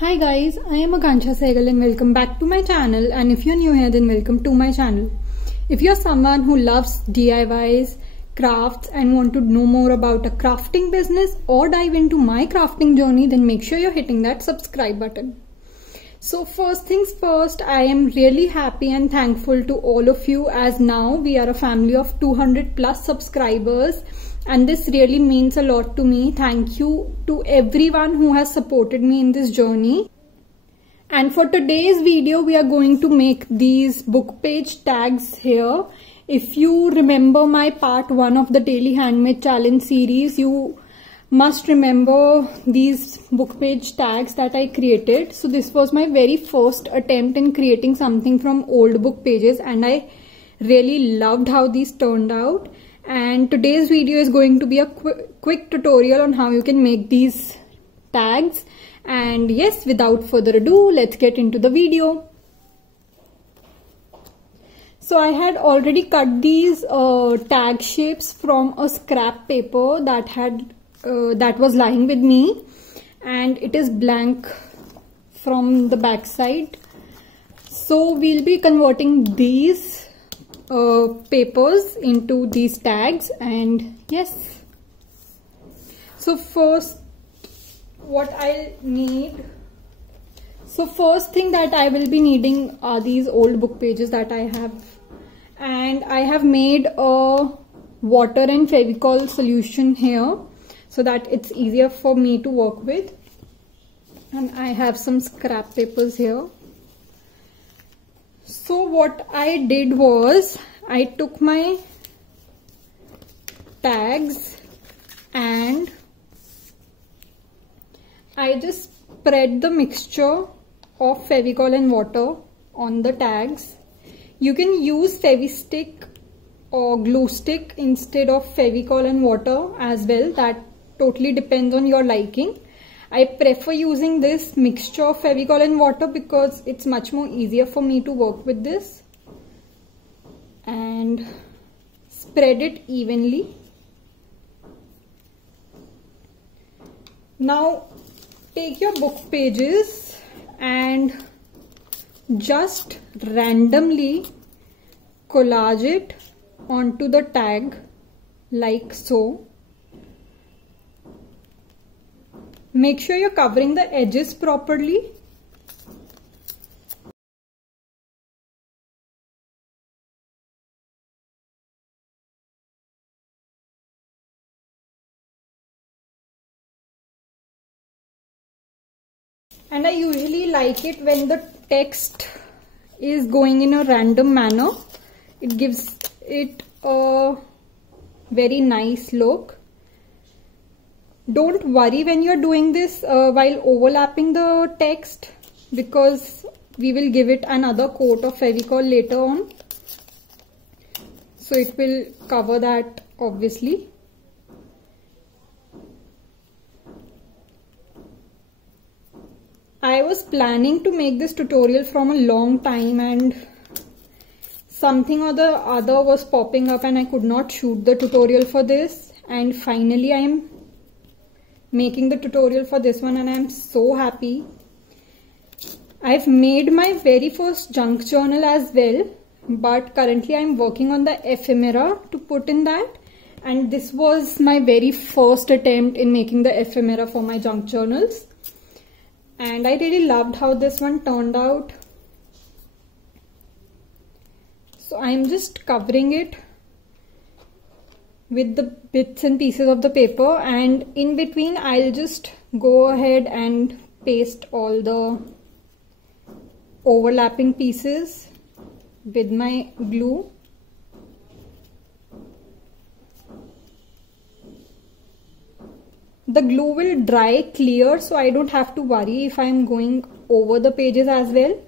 Hi guys, I am Akanksha Sehgal and welcome back to my channel, and if you're new here then welcome to my channel. If you're someone who loves DIYs, crafts and want to know more about a crafting business or dive into my crafting journey, then make sure you're hitting that subscribe button. So first things first, I am really happy and thankful to all of you, as now we are a family of 200 plus subscribers. And this really means a lot to me. Thank you to everyone who has supported me in this journey. And for today's video, we are going to make these book page tags here. If you remember my part 1 of the Daily Handmade Challenge series, you must remember these book page tags that I created. So this was my very first attempt in creating something from old book pages, and I really loved how these turned out. And today's video is going to be a quick tutorial on how you can make these tags. And yes, without further ado, let's get into the video. So I had already cut these tag shapes from a scrap paper that was lying with me, and it is blank from the back side. So we'll be converting these papers into these tags. And yes, so first what I'll need, so first thing that I will be needing are these old book pages that I have, and I have made a water and Fevicol solution here so that it's easier for me to work with. And I have some scrap papers here. So what I did was, I took my tags and I just spread the mixture of Fevicol and water on the tags. You can use Fevistick or glue stick instead of Fevicol and water as well. That totally depends on your liking. I prefer using this mixture of Fevicol and water because it's much more easier for me to work with this. And spread it evenly. Now take your book pages and just randomly collage it onto the tag like so. Make sure you're covering the edges properly. And I usually like it when the text is going in a random manner. It gives it a very nice look. Don't worry when you're doing this while overlapping the text, because we will give it another coat of Fevicol later on. So it will cover that obviously. I was planning to make this tutorial from a long time, and something or the other was popping up and I could not shoot the tutorial for this. And finally I am making the tutorial for this one, and I'm so happy. I've made my very first junk journal as well, but currently I'm working on the ephemera to put in that, and this was my very first attempt in making the ephemera for my junk journals, and I really loved how this one turned out. So I'm just covering it with the bits and pieces of the paper, and in between I'll just go ahead and paste all the overlapping pieces with my glue. The glue will dry clear, so I don't have to worry if I'm going over the pages as well.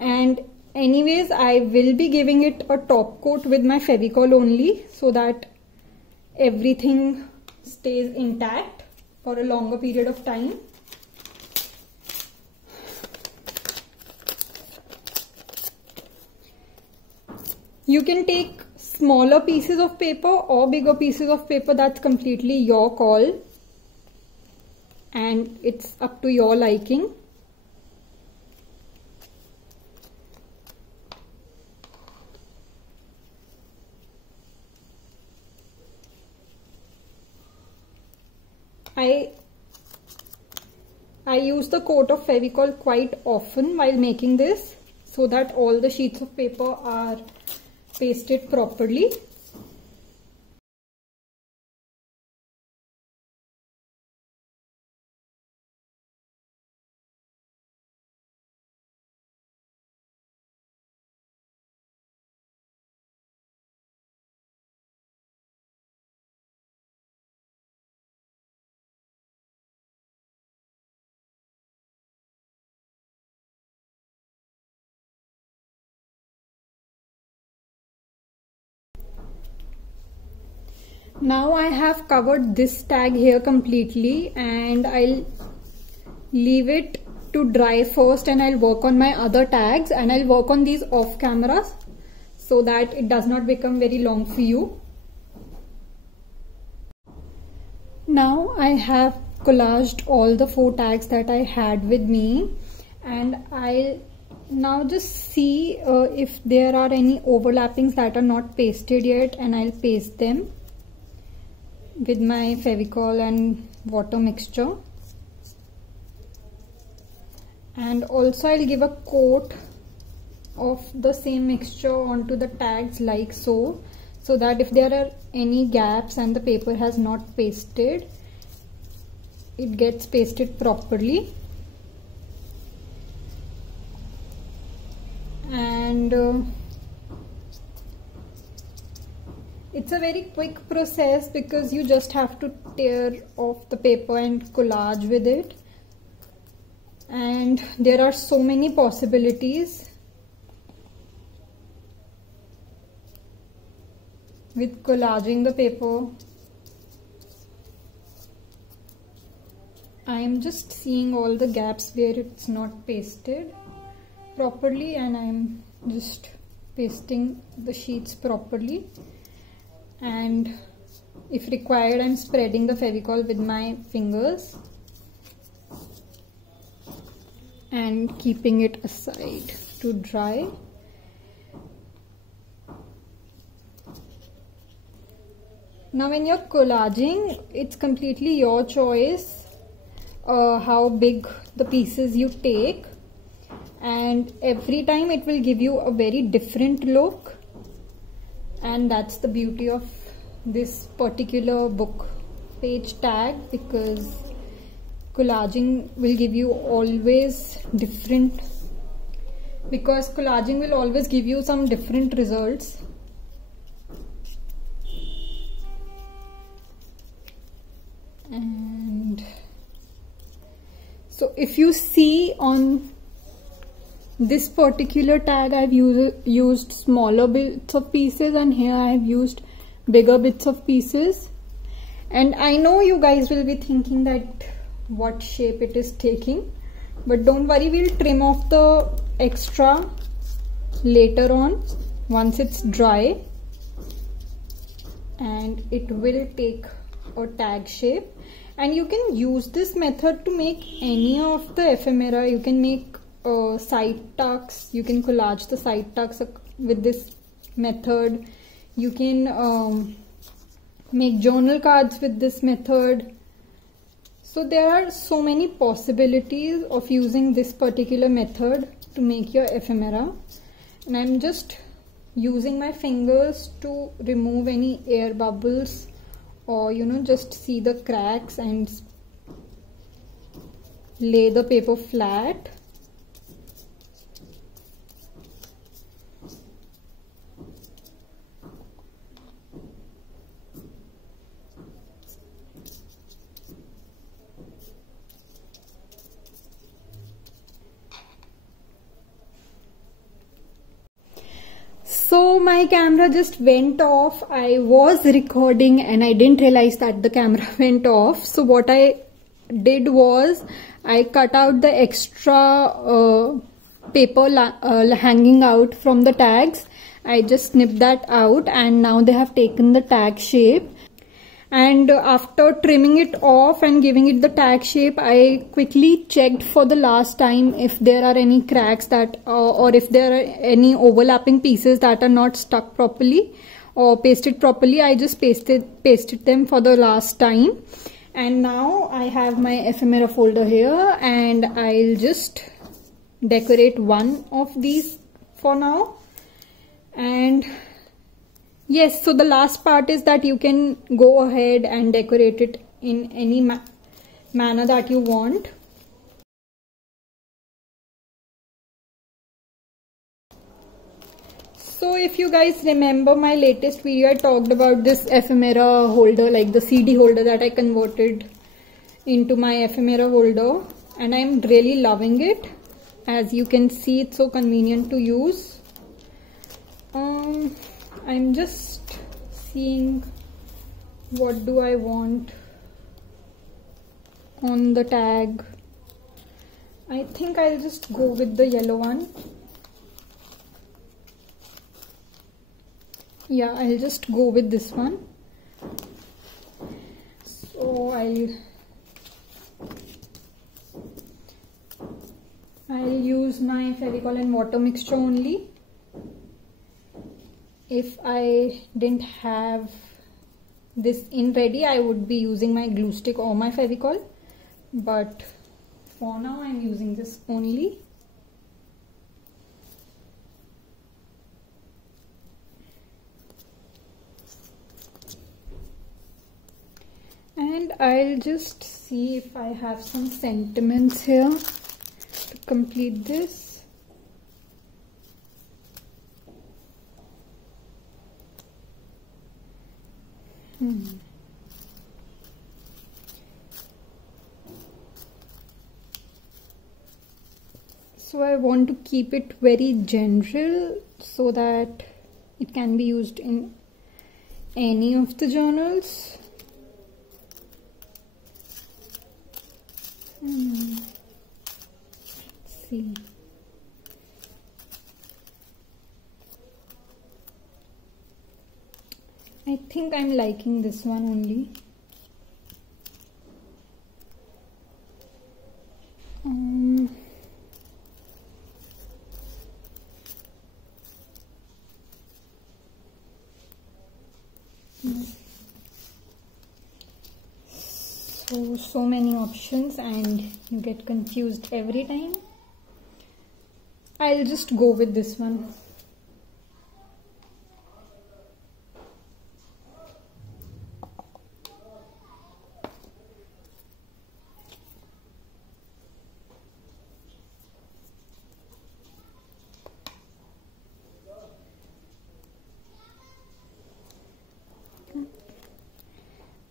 And anyways, I will be giving it a top coat with my Fevicol only, so that everything stays intact for a longer period of time. You can take smaller pieces of paper or bigger pieces of paper, that's completely your call and it's up to your liking. I use the coat of Fevicol quite often while making this, so that all the sheets of paper are pasted properly. Now I have covered this tag here completely, and I'll leave it to dry first, and I'll work on my other tags, and I'll work on these off camera so that it does not become very long for you. Now I have collaged all the 4 tags that I had with me, and I'll now just see if there are any overlappings that are not pasted yet, and I'll paste them with my Fevicol and water mixture. And also I'll give a coat of the same mixture onto the tags like so that if there are any gaps and the paper has not pasted, it gets pasted properly. And it's a very quick process because you just have to tear off the paper and collage with it. And there are so many possibilities with collaging the paper. I am just seeing all the gaps where it's not pasted properly, and I am just pasting the sheets properly. And if required, I'm spreading the Fevicol with my fingers and keeping it aside to dry. Now when you're collaging, it's completely your choice how big the pieces you take, and every time it will give you a very different look. And that's the beauty of this particular book page tag, because collaging will give you always different, because collaging will always give you some different results. And so if you see on this particular tag, I've used smaller bits of pieces, and here I've used bigger bits of pieces. And I know you guys will be thinking that what shape it is taking, but don't worry, we'll trim off the extra later on once it's dry, and it will take a tag shape. And you can use this method to make any of the ephemera. You can make side tucks, you can collage the side tucks with this method. You can make journal cards with this method. So there are so many possibilities of using this particular method to make your ephemera. And I'm just using my fingers to remove any air bubbles, or just see the cracks, and lay the paper flat. So my camera just went off. I was recording and I didn't realize that the camera went off. So what I did was I cut out the extra paper hanging out from the tags. I just snipped that out, and now they have taken the tag shape. And after trimming it off and giving it the tag shape, I quickly checked for the last time if there are any cracks that or if there are any overlapping pieces that are not stuck properly or pasted properly. I just pasted them for the last time, And now I have my ephemera folder here, and I'll just decorate one of these for now. And yes, so the last part is that you can go ahead and decorate it in any manner that you want. So if you guys remember my latest video, I talked about this ephemera holder, like the CD holder that I converted into my ephemera holder, and I'm really loving it. As you can see, it's so convenient to use. I'm just seeing what do I want on the tag. I think I'll just go with the yellow one. Yeah, I'll just go with this one. So I'll use my Fevicol and water mixture only. If I didn't have this in ready, I would be using my glue stick or my Fevicol, but for now I'm using this only. And I'll just see if I have some sentiments here to complete this. So I want to keep it very general so that it can be used in any of the journals. Let's see. I think I'm liking this one only. So many options and you get confused every time. I'll just go with this one.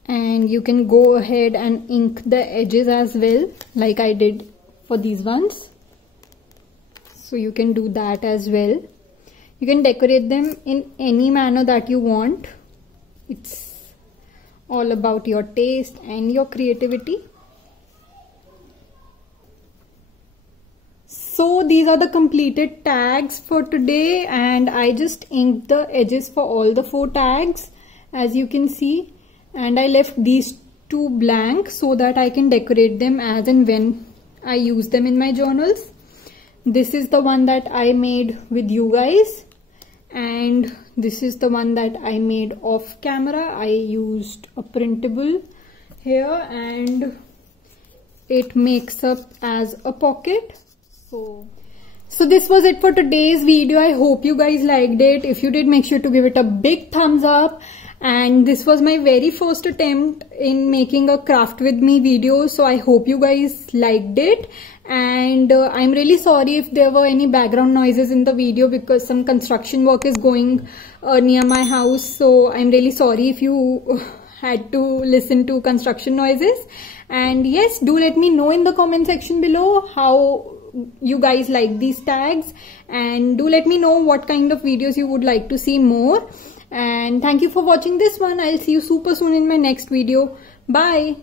And you can go ahead and ink the edges as well, like I did for these ones. So you can do that as well. You can decorate them in any manner that you want. It's all about your taste and your creativity. So these are the completed tags for today, and I just inked the edges for all the 4 tags, as you can see. And I left these 2 blank so that I can decorate them as and when I use them in my journals. This is the one that I made with you guys, and this is the one that I made off camera. I used a printable here and it makes up as a pocket. So this was it for today's video. I hope you guys liked it. If you did, make sure to give it a big thumbs up. And this was my very first attempt in making a craft with me video, so I hope you guys liked it. And I'm really sorry if there were any background noises in the video because some construction work is going near my house. So I'm really sorry if you had to listen to construction noises. And yes, do let me know in the comment section below how you guys like these tags, and do let me know what kind of videos you would like to see more. And thank you for watching this one. I'll see you super soon in my next video. Bye.